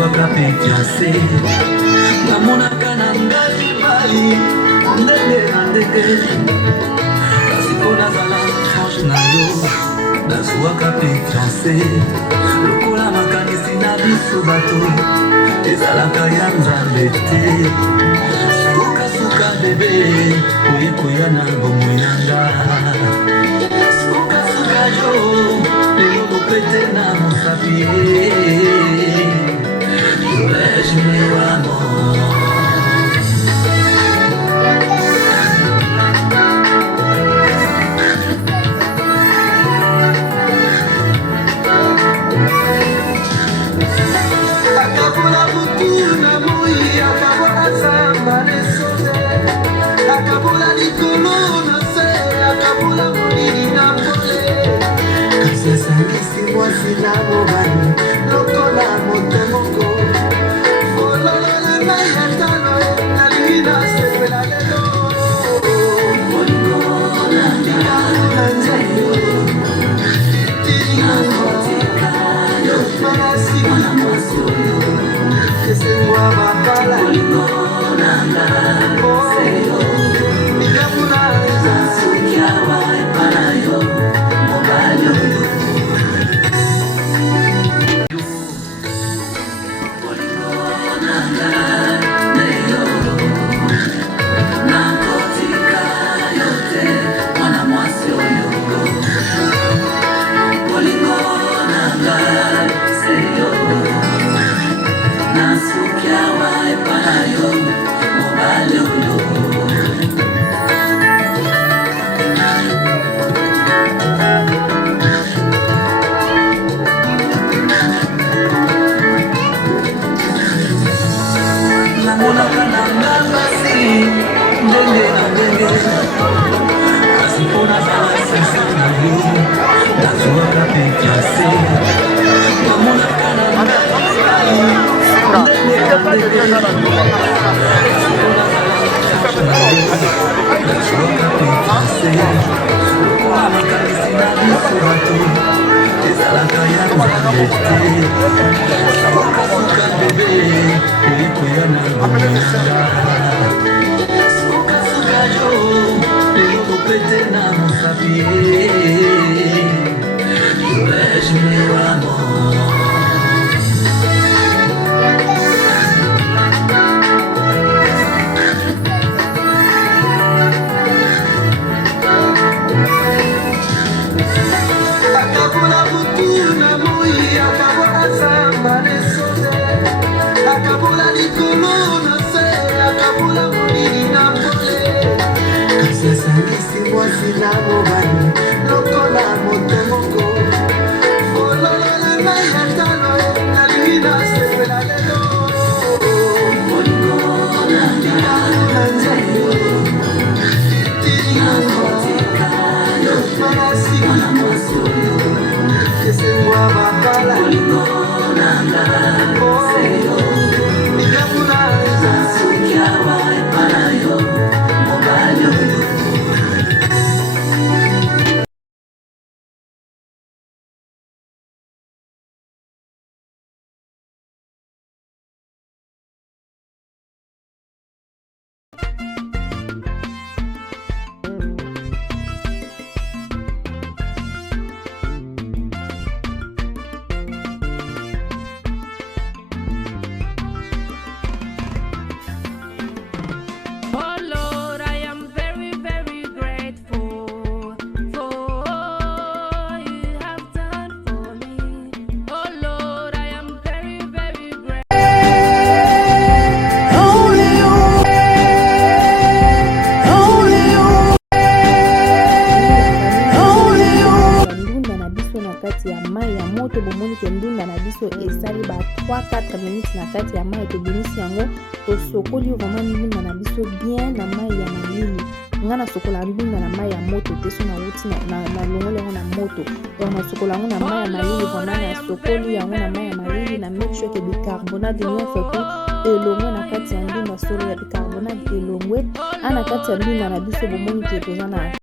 nazwaka pe fiancé namonaka na ngai mali ndenge na ndenge kasi mpo nazala franche na yo nazwaka pe fiancé lokola makanisi na biso bato ezalaka ya nzambe te sukasuka bebe oyekoya na bomoi na nga sukasuka jo lelo mopete na mosapi Dois meu amor esali ba 3-4 minutes na kati ya mai tobimisi yango tosokoli vraiment ndunda na biso bien na mai ya malili nga na sokola ndunda na mai ya moto te so na wuti na longolo yango na moto donc na sokola yango na mai ya malili vraiment na sokoli yango na mai ya malili na make sure que bicarbonate nyonso to elongwe na kati ya ndunda solo ya bicarbonate elongwe ana kati ya ndunda na biso bomoni ke toza na